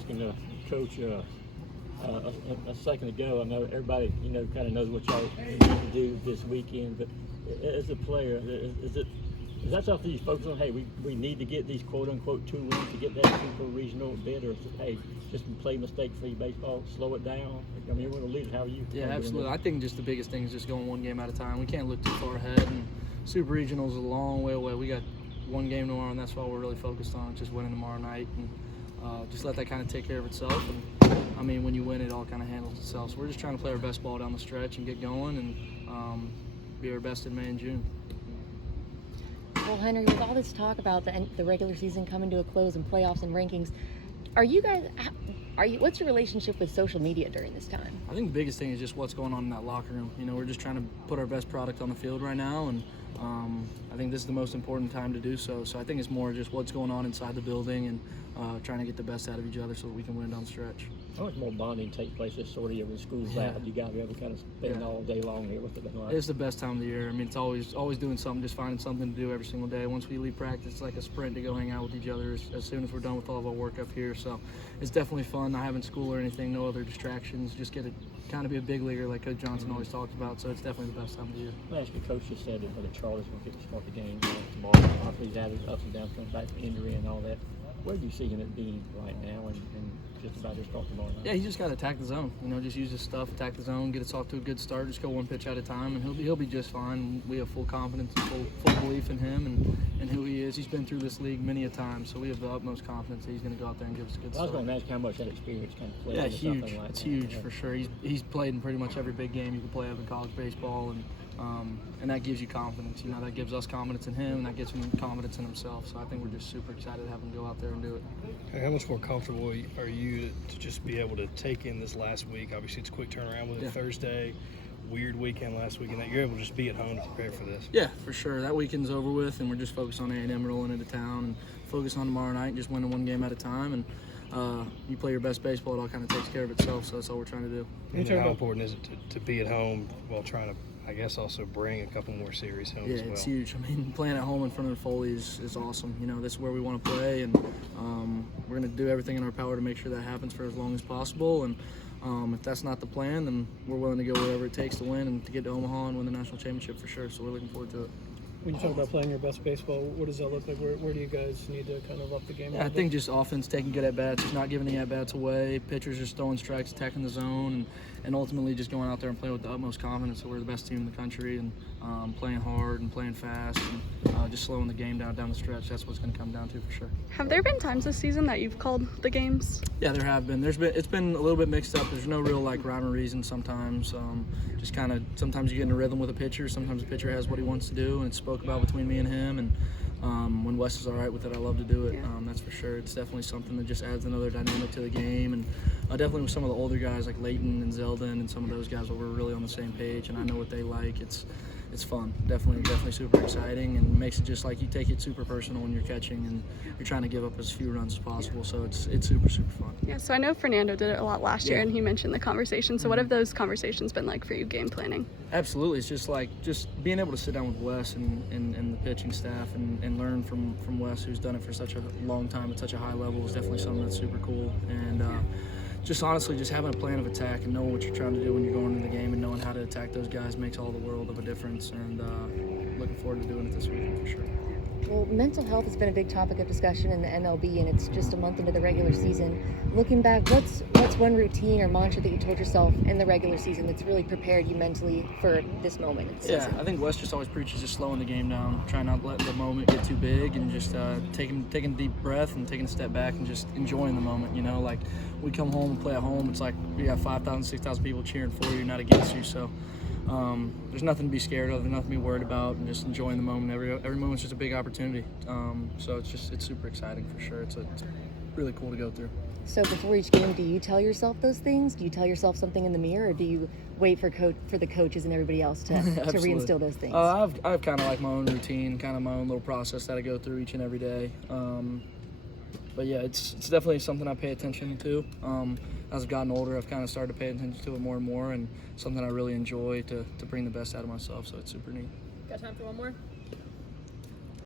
asking Coach a second ago. I know everybody, kind of knows what y'all need to do this weekend, but as a player, is that something you focus on? Hey, we need to get these quote-unquote 2 wins to get that super regional bid, or is it, hey, just play mistake-free baseball, slow it down? I mean, you're one of the leaders. How are you? Yeah, absolutely. I think just the biggest thing is just going one game at a time. We can't look too far ahead, and super regionals is a long way away. We got one game tomorrow, and that's all we're really focused on, just winning tomorrow night, and just let that kind of take care of itself. And I mean, when you win, it all kind of handles itself. So we're just trying to play our best ball down the stretch and get going, and be our best in May and June. Well, Henry, with all this talk about the regular season coming to a close and playoffs and rankings, what's your relationship with social media during this time? I think the biggest thing is just what's going on in that locker room. We're just trying to put our best product on the field right now, and I think this is the most important time to do so. So I think it's more just what's going on inside the building and trying to get the best out of each other so that we can win down the stretch. How much more bonding takes place this sort of year when school's out? You guys are able to kind of spend all day long here with it. It's the best time of the year. I mean, it's always doing something, just finding something to do every single day. Once we leave practice, it's like a sprint to go hang out with each other as soon as we're done with all of our work up here. So it's definitely fun, not having school or anything, no other distractions, just get to kind of be a big leaguer like Coach Johnson always talks about. So it's definitely the best time of the year. Last year, Coach just said that the Chargers will get to start the game tomorrow. Obviously, he's added ups and downs, coming back from injury and all that. Where do you see him being right now and just about to start tomorrow night? Yeah, he just got to attack the zone. Just use his stuff, attack the zone, get us off to a good start. Just go one pitch at a time, and he'll be just fine. We have full confidence and full belief in him and who he is. He's been through this league many a time, so we have the utmost confidence that he's going to go out there and give us a good start. I was going to ask how much that experience kind of plays. Yeah, huge. Like it's that. Huge for sure. He's played in pretty much every big game you can play of in college baseball, and that gives you confidence. That gives us confidence in him, and that gives him confidence in himself. So I think we're just super excited to have him go out there and do it. How much more comfortable are you to just be able to take in this last week? Obviously, it's a quick turnaround with it Thursday, weird weekend last week, and that you're able to just be at home to prepare for this. Yeah, for sure. That weekend's over with, and we're just focused on A&M rolling into town and focus on tomorrow night and just winning one game at a time. And you play your best baseball, it all kind of takes care of itself, so that's all we're trying to do. And how important is it to be at home while trying to, I guess, also bring a couple more series home as well? Yeah, it's huge. I mean, playing at home in front of the Foley is awesome. This is where we want to play, and we're going to do everything in our power to make sure that happens for as long as possible. And if that's not the plan, then we're willing to go wherever it takes to win and to get to Omaha and win the national championship for sure. So we're looking forward to it. When you talk about playing your best baseball, what does that look like? Where do you guys need to kind of up the game? Yeah, I think just offense, taking good at-bats, just not giving any at-bats away, pitchers just throwing strikes, attacking the zone, and ultimately just going out there and playing with the utmost confidence that we're the best team in the country, and playing hard and playing fast and just slowing the game down the stretch. That's what's going to come down to for sure. Have there been times this season that you've called the games? Yeah, there have been. It's been a little bit mixed up. There's no real rhyme or reason sometimes. Just kind of sometimes you get in a rhythm with a pitcher. Sometimes the pitcher has what he wants to do, and it's spoke about between me and him. And when Wes is all right with it, I love to do it. That's for sure. It's definitely something that just adds another dynamic to the game. And definitely with some of the older guys like Leighton and Zeldin and some of those guys where we're really on the same page, and I know what they like. It's fun. Definitely super exciting, and makes it just like you take it super personal when you're catching and you're trying to give up as few runs as possible. So it's super fun. Yeah. So I know Fernando did it a lot last year, and he mentioned the conversation. So what have those conversations been like for you, game planning? Absolutely. It's just being able to sit down with Wes and the pitching staff and learn from Wes, who's done it for such a long time at such a high level, is definitely something that's super cool. And just honestly, just having a plan of attack and knowing what you're trying to do when you're going into the game and knowing how to attack those guys makes all the world of a difference. And looking forward to doing it this weekend for sure. Well, mental health has been a big topic of discussion in the MLB, and it's just a month into the regular season. Looking back, what's one routine or mantra that you told yourself in the regular season that's really prepared you mentally for this moment? Yeah, I think Wes just always preaches just slowing the game down, trying not to let the moment get too big, and just taking a deep breath and taking a step back and just enjoying the moment. We come home and play at home, it's like we got 5,000, 6,000 people cheering for you, not against you. So there's nothing to be scared of, there's nothing to be worried about, and just enjoying the moment. Every moment's just a big opportunity. So it's super exciting for sure. It's really cool to go through. So before each game, do you tell yourself those things? Do you tell yourself something in the mirror, or do you wait for the coaches and everybody else to reinstill those things? I've kind of like my own routine, kind of my own little process that I go through each and every day. But yeah, it's definitely something I pay attention to. As I've gotten older, I've kind of started to pay attention to it more and more, and something I really enjoy to bring the best out of myself, so it's super neat. Got time for one more?